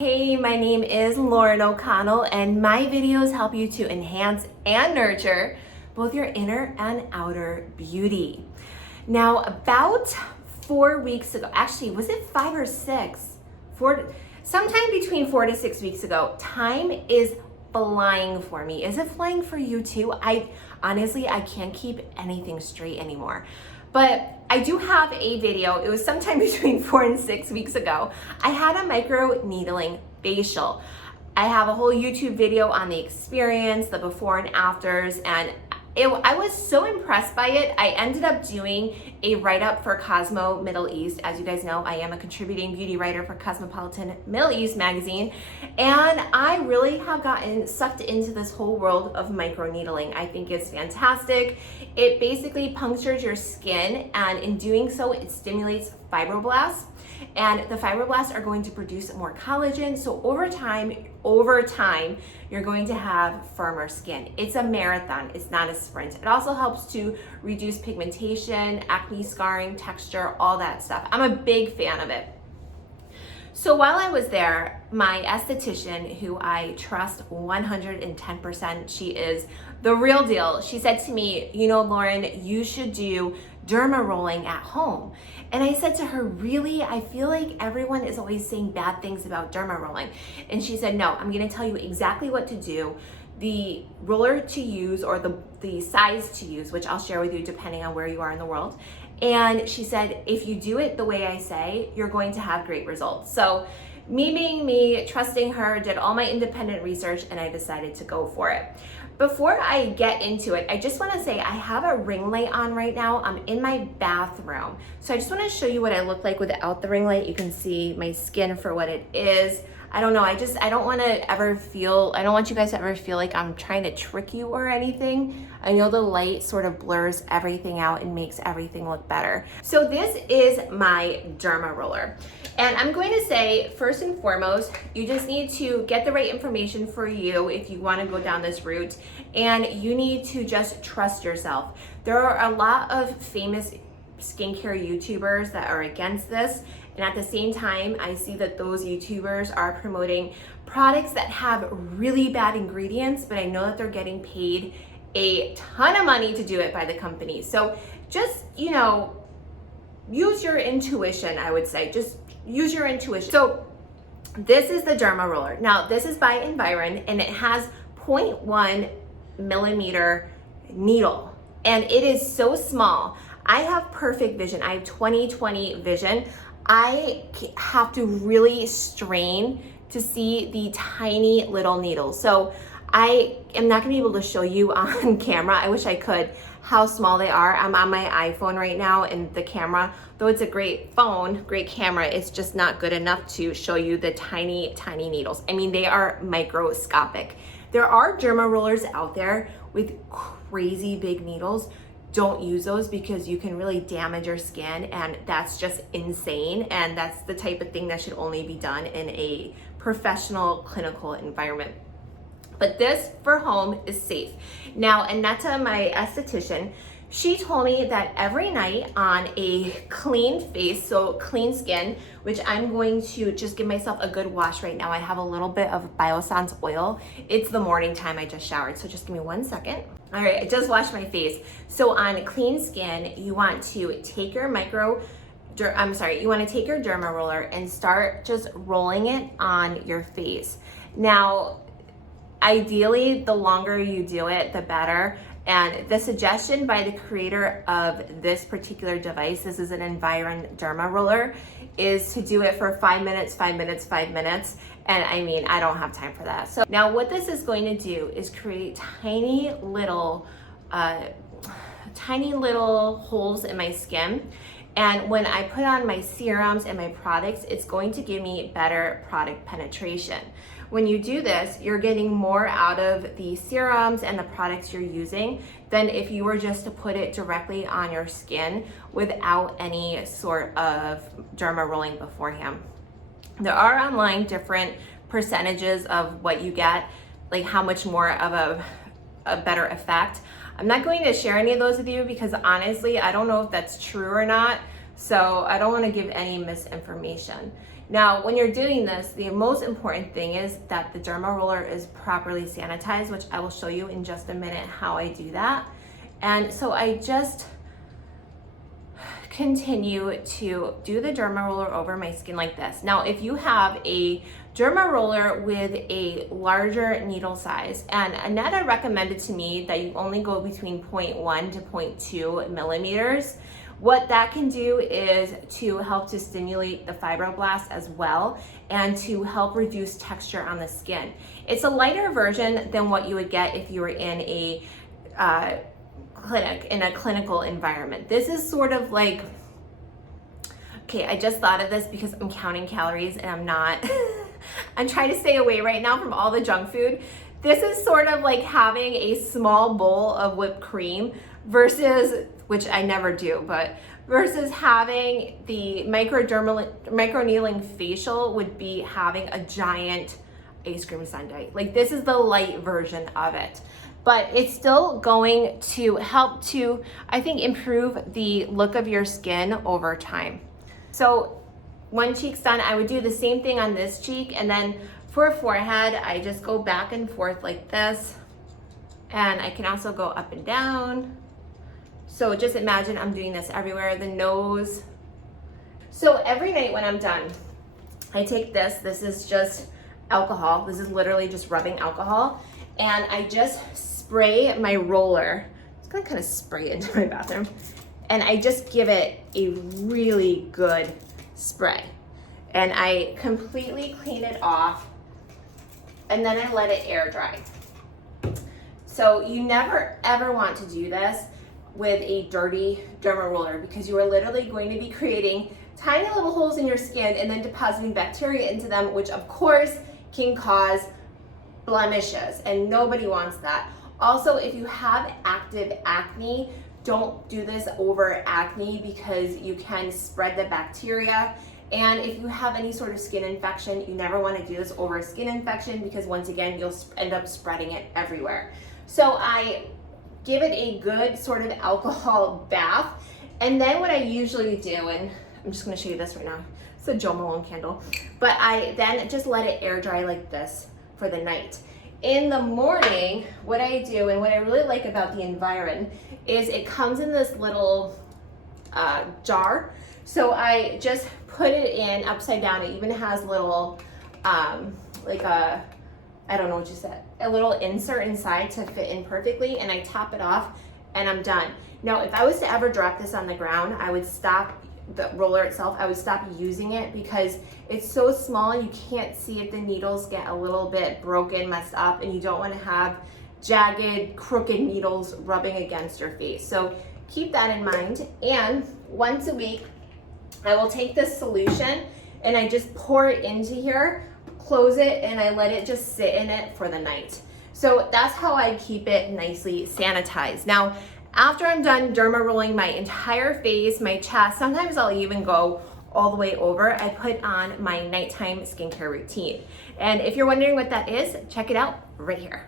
Hey, my name is Lauren O'Connell, and my videos help you to enhance and nurture both your inner and outer beauty. Now, about 4 weeks ago, actually, was it 5 or 6? Sometime between 4 to 6 weeks ago, time is flying for me. Is it flying for you too? Honestly, I can't keep anything straight anymore. But I do have a video. It was sometime between 4 and 6 weeks ago. I had a microneedling facial. I have a whole YouTube video on the experience, the before and afters, and I was so impressed by it. I ended up doing a write-up for Cosmo Middle East. As you guys know, I am a contributing beauty writer for Cosmopolitan Middle East magazine, and I really have gotten sucked into this whole world of microneedling. I think it's fantastic. It basically punctures your skin, and in doing so, it stimulates fibroblasts. And the fibroblasts are going to produce more collagen. So over time, you're going to have firmer skin. It's a marathon, it's not a sprint. It also helps to reduce pigmentation, acne scarring, texture, all that stuff. I'm a big fan of it. So while I was there, my esthetician, who I trust 110%, she is the real deal. She said to me, you know, Lauren, you should do derma rolling at home. And I said to her, really? I feel like everyone is always saying bad things about derma rolling. And she said, no, I'm gonna tell you exactly what to do, the roller to use, or the size to use, which I'll share with you depending on where you are in the world. And she said, if you do it the way I say, you're going to have great results. So me being me, trusting her, did all my independent research, and I decided to go for it. Before I get into it, I just wanna say I have a ring light on right now. I'm in my bathroom. So I just wanna show you what I look like without the ring light. You can see my skin for what it is. I don't know, I don't want you guys to ever feel like I'm trying to trick you or anything. I know the light sort of blurs everything out and makes everything look better. So this is my Derma Roller. And I'm going to say, first and foremost, you just need to get the right information for you if you want to go down this route, and you need to just trust yourself. There are a lot of famous skincare YouTubers that are against this, and at the same time, I see that those YouTubers are promoting products that have really bad ingredients, but I know that they're getting paid a ton of money to do it by the company. So just, you know, use your intuition, I would say. Just use your intuition. So this is the Derma Roller. Now, this is by Environ, and it has 0.1 millimeter needle, and it is so small. I have perfect vision. I have 20/20 vision. I have to really strain to see the tiny little needles. So I am not gonna be able to show you on camera. I wish I could how small they are. I'm on my iPhone right now, and the camera, though it's a great phone, great camera, it's just not good enough to show you the tiny, tiny needles. I mean, they are microscopic. There are derma rollers out there with crazy big needles. Don't use those because you can really damage your skin, and that's just insane. And that's the type of thing that should only be done in a professional clinical environment. But this for home is safe. Now, Annetta, my esthetician, she told me that every night on a clean face, so clean skin, which I'm going to just give myself a good wash right now. I have a little bit of Biossance oil. It's the morning time, I just showered, so just give me 1 second. All right, I just washed my face. So on clean skin, you want to take your Derma Roller and start just rolling it on your face. Now, ideally, the longer you do it, the better. And the suggestion by the creator of this particular device, this is an Environ Derma Roller, is to do it for 5 minutes, 5 minutes, 5 minutes. And I mean, I don't have time for that. So now what this is going to do is create tiny little holes in my skin. And when I put on my serums and my products, it's going to give me better product penetration. When you do this, you're getting more out of the serums and the products you're using than if you were just to put it directly on your skin without any sort of derma rolling beforehand. There are online different percentages of what you get, like how much more of a better effect. I'm not going to share any of those with you because honestly, I don't know if that's true or not. So I don't want to give any misinformation. Now, when you're doing this, the most important thing is that the Derma Roller is properly sanitized, which I will show you in just a minute how I do that. And so I just continue to do the Derma Roller over my skin like this. Now, if you have a Derma Roller with a larger needle size, and Annetta recommended to me that you only go between 0.1 to 0.2 millimeters, what that can do is to help to stimulate the fibroblasts as well and to help reduce texture on the skin. It's a lighter version than what you would get if you were in a clinic, in a clinical environment. This is sort of like, okay, I just thought of this because I'm counting calories and I'm not. I'm trying to stay away right now from all the junk food. This is sort of like having a small bowl of whipped cream versus, which I never do, but versus having the microneedling facial would be having a giant ice cream sundae. Like, this is the light version of it, but it's still going to help to, I think, improve the look of your skin over time. So one cheek's done. I would do the same thing on this cheek, and then for forehead, I just go back and forth like this, and I can also go up and down. So just imagine I'm doing this everywhere, the nose. So every night when I'm done, I take this is just alcohol. This is literally just rubbing alcohol. And I just spray my roller. It's gonna kind of spray it into my bathroom. And I just give it a really good spray. And I completely clean it off. And then I let it air dry. So you never ever want to do this with a dirty Derma Roller, because you are literally going to be creating tiny little holes in your skin and then depositing bacteria into them, which of course can cause blemishes, and nobody wants that. Also, if you have active acne, don't do this over acne because you can spread the bacteria. And if you have any sort of skin infection, you never want to do this over a skin infection because once again, you'll end up spreading it everywhere. So I give it a good sort of alcohol bath. And then what I usually do, and I'm just gonna show you this right now. It's a Jo Malone candle. But I then just let it air dry like this for the night. In the morning, what I do, and what I really like about the Environ, is it comes in this little jar. So I just put it in upside down. It even has little, like a, I don't know what you said, a little insert inside to fit in perfectly, and I top it off and I'm done. Now, if I was to ever drop this on the ground, I would stop the roller itself. I would stop using it because it's so small and you can't see it. The needles get a little bit broken, messed up, and you don't want to have jagged, crooked needles rubbing against your face. So keep that in mind. And once a week, I will take this solution and I just pour it into here, close it, and I let it just sit in it for the night. So that's how I keep it nicely sanitized. Now, after I'm done derma rolling my entire face, my chest, sometimes I'll even go all the way over, I put on my nighttime skincare routine. And if you're wondering what that is, check it out right here.